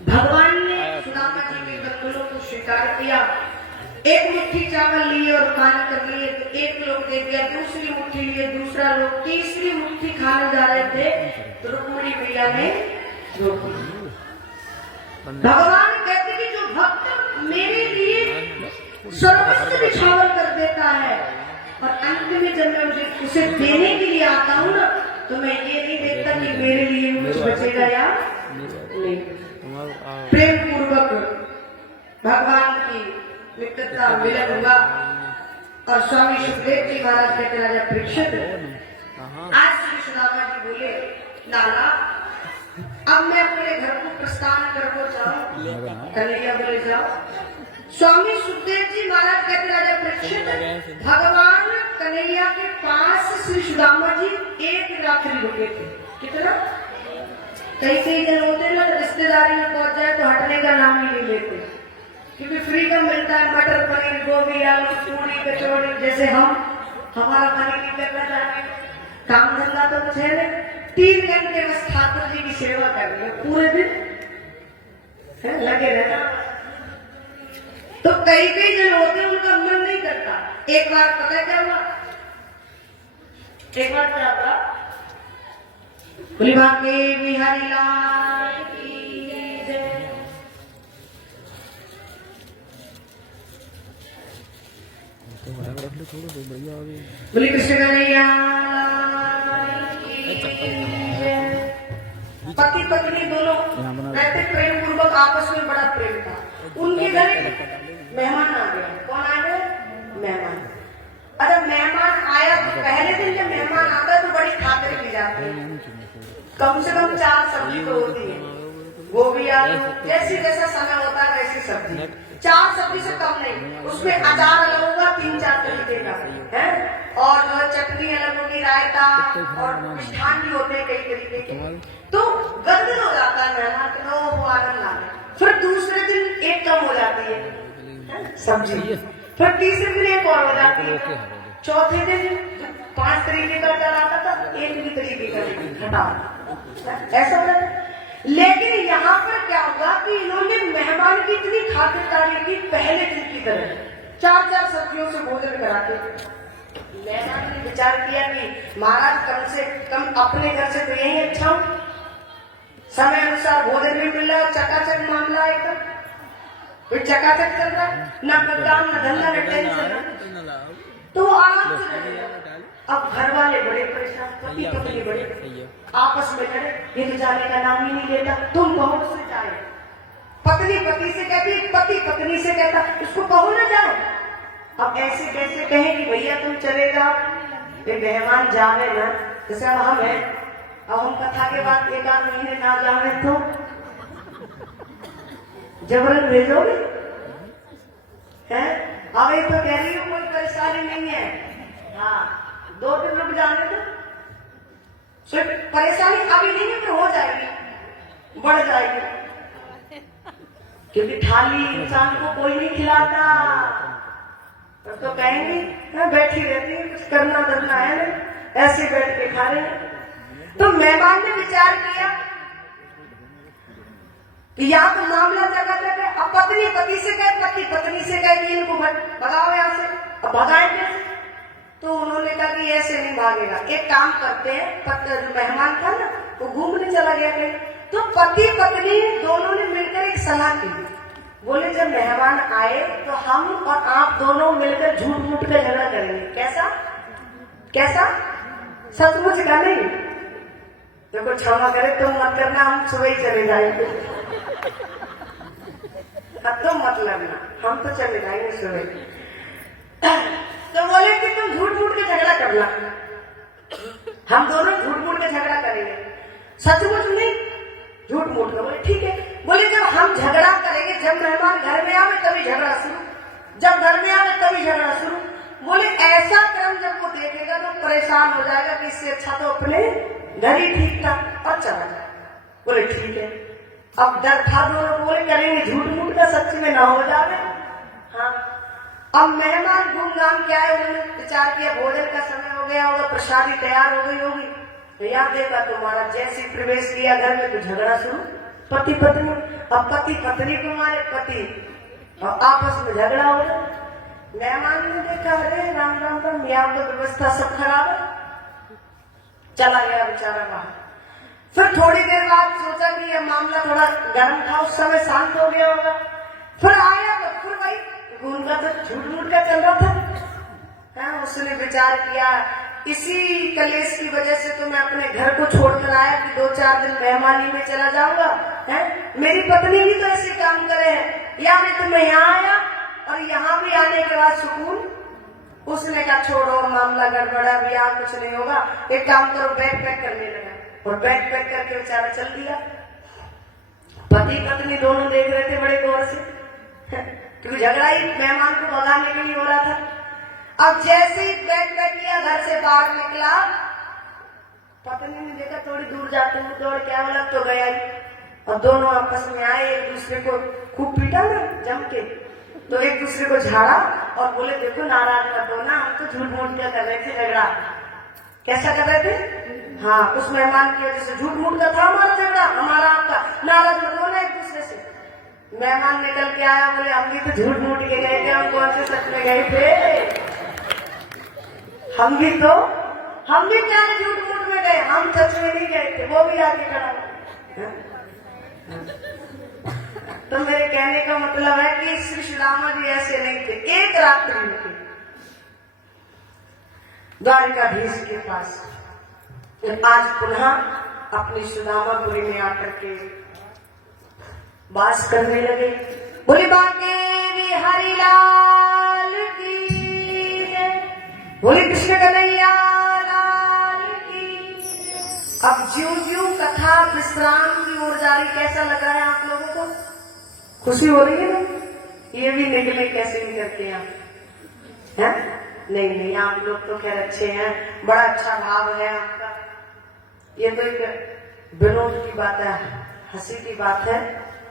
भगवान ने सुदामा जी के बंधुओं को स्वीकार किया। एक मुट्ठी चावल लिए और खाना कर लिए तो एक लोग दे दिया, दूसरी मुट्ठी लिए दूसरा लोग, तीसरी मुट्ठी खाने जा रहे थे तो रुक्मिणी मैया ने रोक दिया। भगवान कहते कि जो भक्त मेरे लिए सर्वस्व निछावर कर देता है और अंत में जब मैं उसे देने के लिए आता हूँ ना तो मैं ये नहीं देखता कि मेरे लिए कुछ बचेगा या नहीं। प्रेम पूर्वक भगवान की मित्रता मिलन हुआ और स्वामी सुखदेव जी महाराज कहते राजा परीक्षित, आज श्री सुदामा जी बोले लाला अब मैं अपने घर को प्रस्थान करको जाऊं। कन्हैया बोले जाओ। स्वामी सुखदेव जी महाराज कहते राजा परीक्षित, भगवान कन्हैया के पास श्री सुदामा जी एक रात्रि रुके थे। कितना? कई जन होते ना रिश्तेदारी में पहुंच जाए तो हटने का नाम ही नहीं लेते, क्योंकि फ्रीडम मिलता है। मटर पनीर गोभी आलू पूरी कचौड़ी, जैसे हमारा पानी नहीं करना चाहते, काम धंधा तो कुछ है नहीं, 3 घंटे बस ठाकुर जी की सेवा कर लिया, पूरे दिन लगे रहना। तो कई जन होते उनका मन नहीं करता। एक बार पता क्या हुआ, एक बार क्या हुआ, के बिहारी लाल की जय। बोली कृष्ण कन्हैया की जय। पति पत्नी दोनों रहते प्रेम पूर्वक, आपस में बड़ा प्रेम था। उनके घर मेहमान आ गया। कौन आ गया? मेहमान। अगर मेहमान आया तो पहले दिन जब मेहमान आता है तो बड़ी खातिर की जाती है, कम से कम 4 सब्जी तो होती है, गोभी आलू जैसा समय होता है वैसी सब्जी, 4 सब्जी से कम नहीं। उसमें अचार अलग होगा 3-4 तरीके का है, और चटनी अलग होगी, रायता और मिष्ठान भी होते हैं कई तरीके के। तो गंदन हो जाता है मेहमान को, वो आनंद आता। फिर दूसरे दिन एक कम हो जाती है सब्जी, फिर तीसरे दिन एक और हो जाती है, चौथे दिन 5 तरीके का अचार आता था, एक भी तरीके का हटा ऐसा होता। लेकिन यहाँ पर क्या हुआ कि इन्होंने मेहमान की इतनी खातिरदारी की, पहले दिन की तरह 4-4 सब्जियों से भोजन कराते। मेहमान ने विचार किया कि महाराज कम से कम अपने घर से तो यही अच्छा हो, समय अनुसार भोजन भी मिल रहा है, चकाचक मामला एकदम, कोई चकाचक चल रहा है, न काम न धंधा न टेंशन, तो आराम से। अब घर वाले बड़े परेशान, पति पत्नी बड़े आपस में लड़े, ये तो जाने का नाम ही नहीं लेता, तुम कहो से जाए। पत्नी पति से कहती, पति पत्नी से कहता इसको कहो ना जाओ। अब ऐसे कैसे कहे कि भैया तुम चले जाओ, मेहमान जावे ना, जैसे अब हम है, अब हम कथा के बाद 1-8 महीने ना जावे तो जबरन भेजोगे है। अब ये तो कह रही हो कोई परेशानी नहीं है, हाँ 2 दिन रुक जाने तो सिर्फ परेशानी अभी नहीं है, हो जाएगी, बढ़ जाएगी, क्योंकि थाली इंसान को कोई नहीं खिलाता। तो कहेंगे बैठी रहती है, कुछ करना धरना है नहीं, ऐसे बैठ के खा रहे। तो मेहमान ने विचार किया कि यहाँ तो मामला जगह है। अब पत्नी पति से कहे, पति पत्नी से कहे कि इनको भगाओ यहाँ से, अब भगाएंगे। तो उन्होंने कहा कि ऐसे नहीं भागेगा, एक काम करते हैं, मेहमान था ना वो घूमने चला गया कहीं, तो पति पत्नी दोनों ने मिलकर एक सलाह की। बोले जब मेहमान आए तो हम और आप दोनों मिलकर झूठ मूठ का झगड़ा करेंगे। कैसा कैसा? सचमुच का नहीं, देखो क्षमा करे तुम मत करना, हम सुबह ही चले जाएंगे, तुम मत लड़ना, हम तो चले जाएंगे सुबह। तो बोले कि तुम झूठ मूठ के झगड़ा करना, हम दोनों झूठ मूठ के झगड़ा करेंगे, सचमुच नहीं झूठ मूठ का। बोले ठीक है। बोले जब हम झगड़ा करेंगे, जब मेहमान घर में आवे तभी झगड़ा शुरू, जब घर में आवे तभी झगड़ा शुरू। बोले ऐसा क्रम जब वो देखेगा तो परेशान हो जाएगा कि इससे अच्छा तो अपने घर ही ठीक था और चला जाए। बोले ठीक है। अब डर था दोनों, बोले करेंगे झूठ मूठ का, सच में ना हो जाए। हाँ, अब मेहमान घूम घाम के आए, उन्होंने विचार किया भोजन का समय हो गया होगा, प्रसादी तैयार हो गई होगी, तो यहाँ देखा तो महाराज जैसे प्रवेश किया घर में तो झगड़ा शुरू, पति पत्नी। अब पति पत्नी को मारे, पति और आपस में झगड़ा हो रहा। मेहमान ने देखा, अरे राम राम राम, यहाँ तो व्यवस्था सब खराब है, चला गया बेचारा बाहर। फिर थोड़ी देर बाद सोचा कि यह मामला थोड़ा गर्म था, उस समय शांत हो गया होगा। फिर आया तो फिर वही घूम का तो झूठ मूठ का चल रहा था। है उसने विचार किया, इसी कलेश की वजह से तो मैं अपने घर को छोड़कर आया कि 2-4 दिन मेहमानी में चला जाऊंगा। है मेरी पत्नी भी तो ऐसे काम करे है, या नहीं तो मैं यहाँ आया और यहाँ भी आने के बाद सुकून। उसने कहा छोड़ो, मामला गड़बड़ा, भी यहाँ कुछ नहीं होगा, एक काम करो, बैग पैक करने लगा और बैग पैक करके बेचारा चल दिया। पति पत्नी दोनों देख रहे थे बड़े गौर से, क्योंकि झगड़ा ही मेहमान को भगाने के लिए हो रहा था। अब जैसे ही बैग पैक किया, घर से बाहर निकला, पत्नी ने देखा थोड़ी दूर जाते हुए दौड़ के आया, तो गया ही। और दोनों आपस में आए, एक दूसरे को खूब पीटा ना जम के, तो एक दूसरे को झाड़ा और बोले देखो नाराज मत होना, हम तो झूठ मूठ क्या कर रहे थे, झगड़ा कैसा कर रहे थे। हाँ, उस मेहमान की वजह से झूठ मूठ का था हमारा झगड़ा, हमारा आपका, नाराज मत होना एक दूसरे से। मेहमान निकल के आया, बोले हम भी तो झूठ मूठ के गए थे, हम कौन से सच में गए थे, हम भी क्या झूठ मूठ में गए, हम सच में नहीं गए थे, वो भी आगे खड़ा। तो मेरे कहने का मतलब है कि श्री सुदामा जी ऐसे नहीं थे। एक रात्रि में द्वारिकाधीश के पास आज पुनः अपनी सुदामापुरी में आकर के वास करने लगे। बोले बाके बिहारी लाल की, बोले कृष्ण कन्हैया लाल की। अब ज्यों ज्यों कथा विश्राम की ओर जा रही, कैसा लग रहा है आप लोगों को? खुशी हो रही है ना? ये भी निकले कैसे निकलते हैं हैं? नहीं, आप लोग तो खैर अच्छे हैं, बड़ा अच्छा भाव है आपका। ये तो एक विनोद की बात है, हंसी की बात है,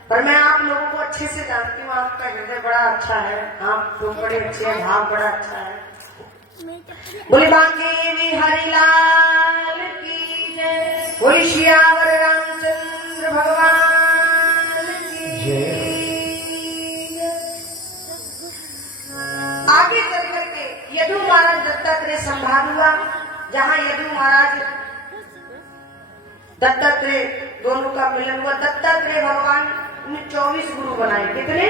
पर मैं आप लोगों को अच्छे से जानती हूँ, आपका हृदय बड़ा अच्छा है, आप तो बड़े अच्छे हैं, भाव बड़ा अच्छा है। बोले बांके बिहारी लाल की जय, बोले सियावर रामचंद्र भगवान की जय। आगे चल करके यदु महाराज दत्तात्रेय संभाग हुआ, जहाँ यदु महाराज दत्तात्रेय दोनों का मिलन हुआ। दत्तात्रेय भगवान ने 24 गुरु बनाए। कितने?